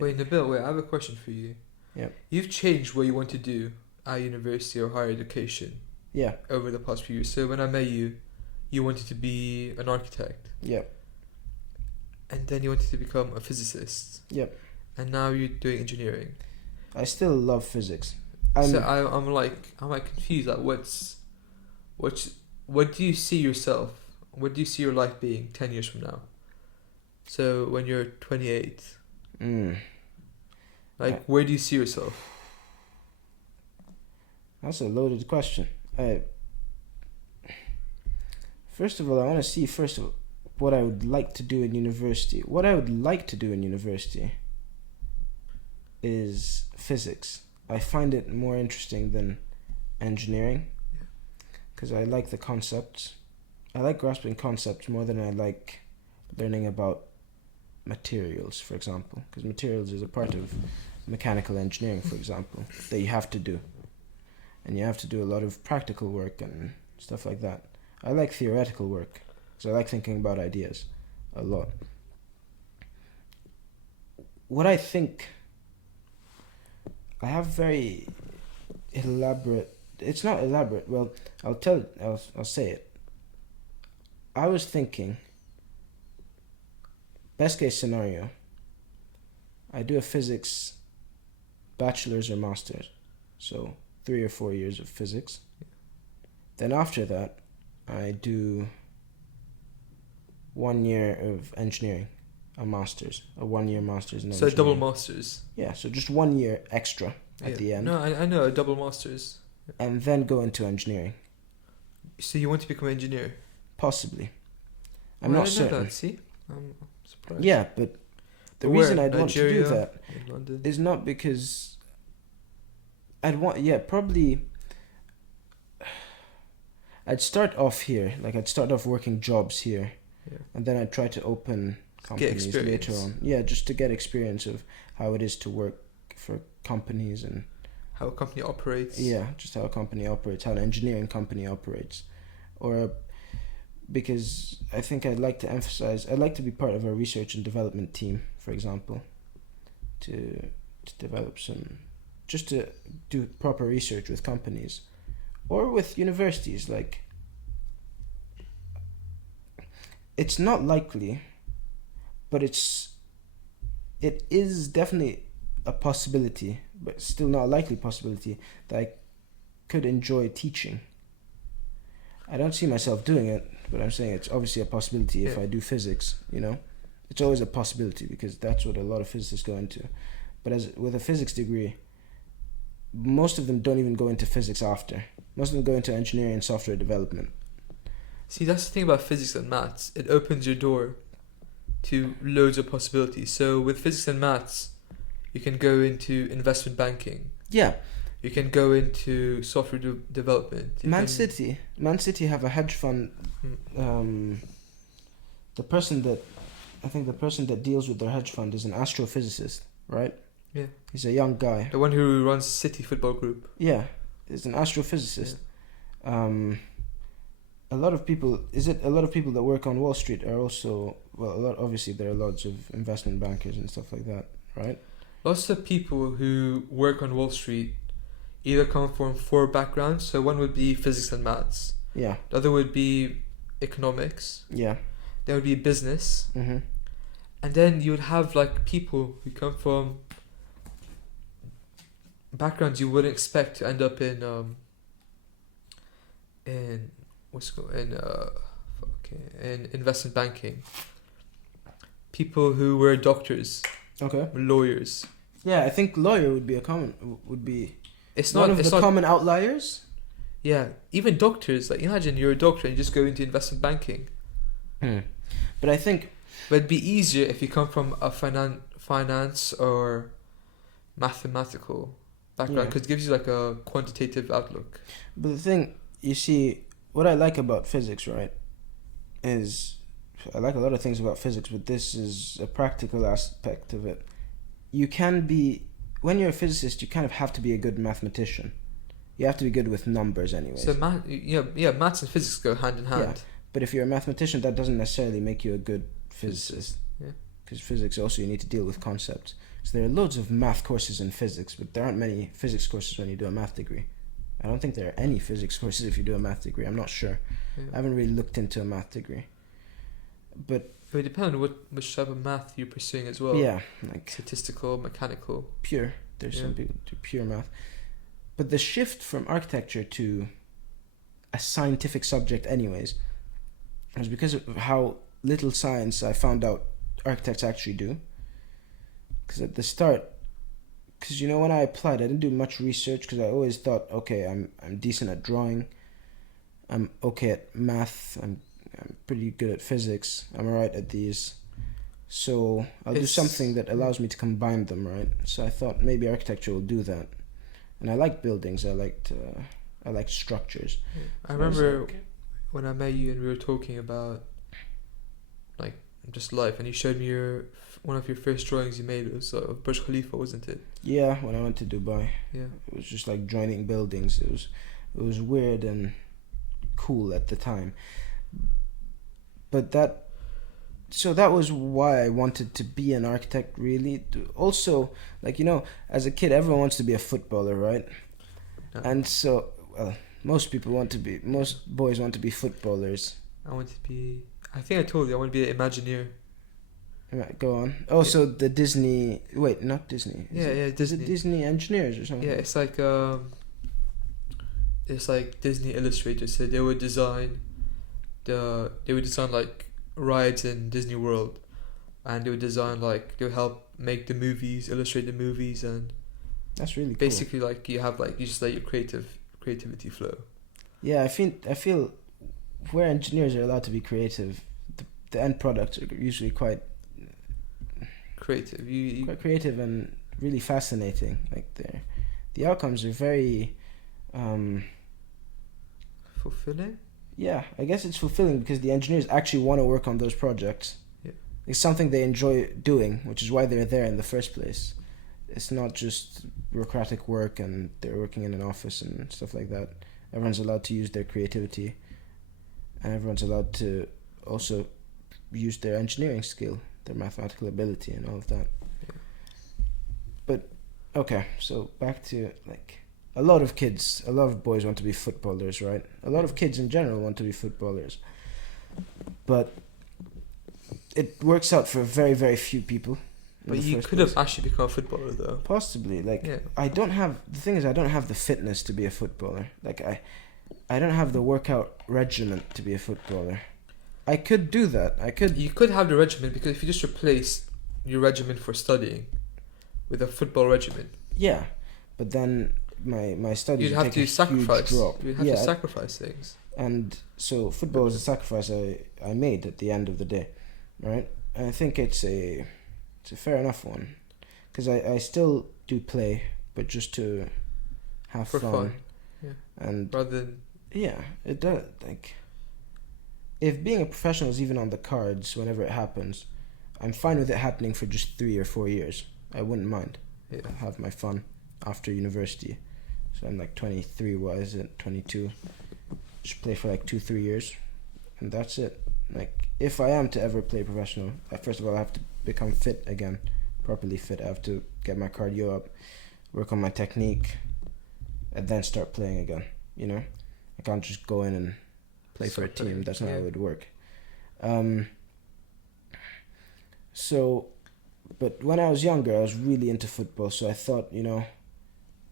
Wait, Nabil, wait, I have a question for you. Yeah. You've changed what you want to do at university or higher education Yeah. over the past few years. So when I met you, you wanted to be an architect. Yep. And then you wanted to become a physicist. Yep. And now you're doing engineering. I still love physics. So I'm like confused. Like, what do you see yourself? What do you see your life being 10 years from now? So when you're 28, where do you see yourself? That's a loaded question. First of all, I want to see what I would like to do in university. What I would like to do in university is physics. I find it more interesting than engineering because I like the concepts. I like grasping concepts more than I like learning about materials, for example, because materials is a part of mechanical engineering, for example, that you have to do. And you have to do a lot of practical work and stuff like that. I like theoretical work because I like thinking about ideas a lot. What I think, I have very elaborate, it's not elaborate, well, I'll say it. I was thinking, best case scenario, I do a physics bachelor's or master's, so 3 or 4 years of physics. Then after that, I do 1 year of engineering, a 1-year master's in engineering. So double masters. Yeah, so just 1 year extra at the end. No, I know, a double masters. And then go into engineering. So you want to become an engineer? Possibly. I'm not certain. Know that. See, I'm surprised. Yeah, but the reason I'd want to do that is not because probably I'd start off here, like I'd start off working jobs here, and then I'd try to open companies later on. Yeah, just to get experience of how it is to work for companies and how a company operates. Yeah, just how a company operates, how an engineering company operates, because I think I'd like to be part of a research and development team, for example, to develop just to do proper research with companies or with universities. Like, it's not likely, but it is definitely a possibility, but still not a likely possibility, that I could enjoy teaching. I don't see myself doing it, but I'm saying it's obviously a possibility if I do physics, It's always a possibility because that's what a lot of physicists go into. But with a physics degree, most of them don't even go into physics after. Most of them go into engineering and software development. See, that's the thing about physics and maths. It opens your door to loads of possibilities. So with physics and maths, you can go into investment banking. Yeah. You can go into software development. Man City have a hedge fund. The person that deals with their hedge fund is an astrophysicist, right? Yeah. He's a young guy. The one who runs City Football Group. Yeah, he's an astrophysicist. Yeah. A lot of people that work on Wall Street are also, obviously there are lots of investment bankers and stuff like that, right? Lots of people who work on Wall Street either come from 4 backgrounds. So one would be physics and maths. Yeah. The other would be economics. Yeah. There would be business. Mm-hmm. And then you would have like people who come from backgrounds you wouldn't expect to end up in investment banking. People who were doctors. Okay. Lawyers. Yeah, I think lawyer would be common outliers. Yeah, even doctors. Like, imagine you're a doctor and you just go into investment banking. But I think... But it'd be easier if you come from a finance or mathematical background, because it gives you like a quantitative outlook. But the thing, you see, what I like about physics, right, is... I like a lot of things about physics, but this is a practical aspect of it. When you're a physicist, you kind of have to be a good mathematician. You have to be good with numbers anyway. So maths and physics go hand in hand. Yeah, but if you're a mathematician, that doesn't necessarily make you a good physicist. Yeah. Because physics also, you need to deal with concepts. So there are loads of math courses in physics, but there aren't many physics courses when you do a math degree. I don't think there are any physics courses if you do a math degree. I'm not sure. Yeah. I haven't really looked into a math degree. But It would depend on which type of math you're pursuing as well. yeah, like Statistical, mechanical. pure. There's some people do pure math. But the shift from architecture to a scientific subject anyways was because of how little science I found out architects actually do. Because at the start, because when I applied, I didn't do much research because I always thought, okay, I'm decent at drawing, I'm okay at math, I'm pretty good at physics, I'm alright at these, so I'll do something that allows me to combine them, right? So I thought maybe architecture will do that, and I liked buildings, I liked structures. Yeah. I So remember when I met you and we were talking about like just life, and you showed me one of your first drawings you made. It was of Burj Khalifa, wasn't it? Yeah, when I went to Dubai, Yeah. it was just like joining buildings. It was weird and cool at the time. But that was why I wanted to be an architect, really. Also, as a kid, everyone wants to be a footballer, right? No. And so, most boys want to be footballers. I think I told you I want to be an Imagineer. Right, go on. Oh, so the Disney... Wait, not Disney. Is Disney. it Disney Engineers or something? Yeah, it's like Disney illustrators. So they would design like rides in Disney World, and they would help make the movies, illustrate the movies, and that's really cool. basically you just let your creativity flow. Yeah, I feel where engineers are allowed to be creative, the end products are usually quite creative. Quite creative and really fascinating. Like the outcomes are very fulfilling. Yeah, I guess it's fulfilling because the engineers actually want to work on those projects. Yeah, it's something they enjoy doing, which is why they're there in the first place. It's not just bureaucratic work and they're working in an office and stuff like that. Everyone's allowed to use their creativity, and everyone's allowed to also use their engineering skill, their mathematical ability, and all of that. Yeah. But okay, so back to a lot of boys want to be footballers, right? A lot of kids in general want to be footballers, but it works out for very, very few people. But you could have actually become a footballer, though. Possibly, I don't have the fitness to be a footballer. I don't have the workout regimen to be a footballer. I could do that. You could have the regimen, because if you just replace your regimen for studying with a football regimen. Yeah, but then my studies you'd have to sacrifice. You'd have to sacrifice things. And so football is a sacrifice I made at the end of the day, right? And I think it's a fair enough one, because I still do play, but just to have fun. Yeah. And rather than it does. If being a professional is even on the cards whenever it happens, I'm fine with it happening for just 3 or 4 years. I wouldn't mind. Yeah. I'll have my fun after university. So I'm 23, what is it, 22. Just play for 2-3 years, and that's it. If I am to ever play professional, first of all I have to become fit again, properly fit. I have to get my cardio up, work on my technique, and then start playing again. I can't just go in and play for a team. That's not how it would work. But when I was younger, I was really into football, so I thought,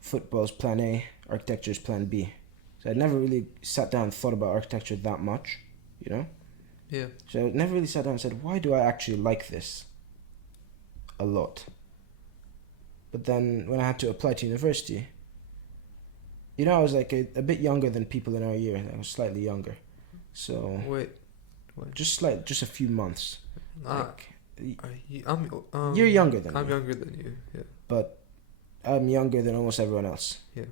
football's plan A, architecture's plan B. So I never really sat down and thought about architecture that much, Yeah. So I never really sat down and said, why do I actually like this a lot? But then when I had to apply to university, I was a bit younger than people in our year. I was slightly younger. So Wait. just a few months. You're younger than me. I'm younger than you. Yeah. But I'm younger than almost everyone else. Yeah.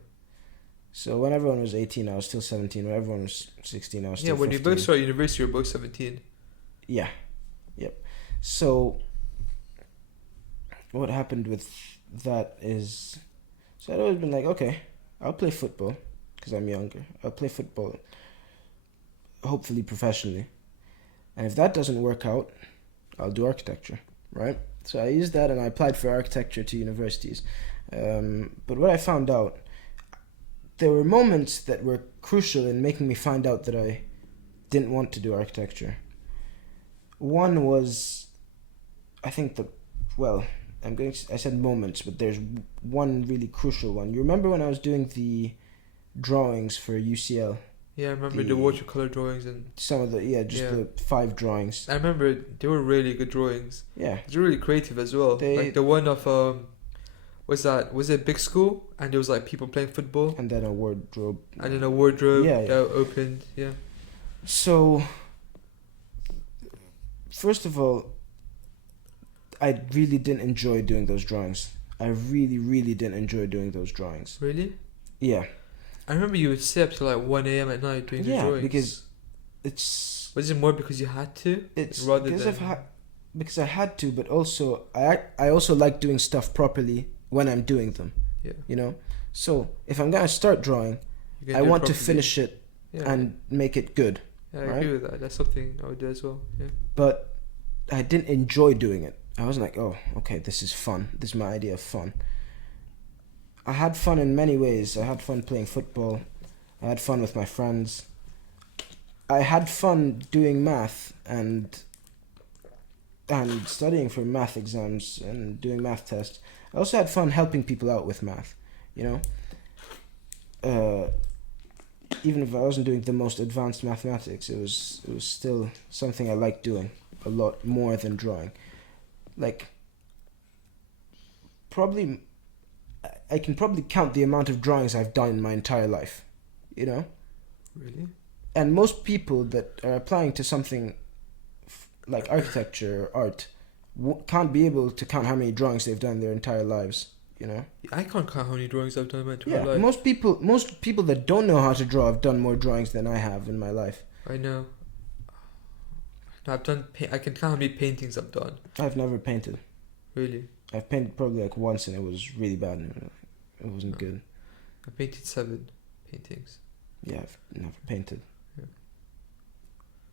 So when everyone was 18, I was still 17. When everyone was 16, I was still 15. Yeah, when you both started university, you were both 17. Yeah. Yep. So what happened with that is... So I'd always been okay, I'll play football because I'm younger. I'll play football, hopefully professionally. And if that doesn't work out, I'll do architecture, right? So I used that and I applied for architecture to universities. But what I found out, there were moments that were crucial in making me find out that I didn't want to do architecture. One was, I think I said moments, but there's one really crucial one. You remember when I was doing the drawings for UCL? Yeah, I remember the watercolor drawings and some of the 5 drawings. I remember they were really good drawings. Yeah. They're really creative as well. Like the one of was it big school and there was like people playing football and then a wardrobe that opened. Yeah. So first of all, I really didn't enjoy doing those drawings. I really, really didn't enjoy doing those drawings. Really? Yeah. I remember you would stay up till like 1 a.m. at night doing the drawings. Yeah, because it's... Was it more because you had to? It's because I had to, but also I also like doing stuff properly when I'm doing them. Yeah. You know? So if I'm going to start drawing, I want to finish it and make it good. Yeah, I agree with that. That's something I would do as well. Yeah. But I didn't enjoy doing it. I was like, oh, okay, this is fun. This is my idea of fun. I had fun in many ways. I had fun playing football. I had fun with my friends. I had fun doing math and studying for math exams and doing math tests. I also had fun helping people out with math, you know. Even if I wasn't doing the most advanced mathematics, it was still something I liked doing a lot more than drawing. Like, I can probably count the amount of drawings I've done in my entire life, you know? Really? And most people that are applying to something like architecture or art can't be able to count how many drawings they've done in their entire lives, you know? I can't count how many drawings I've done in my entire life. Most people that don't know how to draw have done more drawings than I have in my life. I know. No, I can count how many paintings I've done. I've never painted. Really? I've painted probably like once and it was really bad. It wasn't good. I painted 7 paintings. Yeah, I've never painted. Yeah.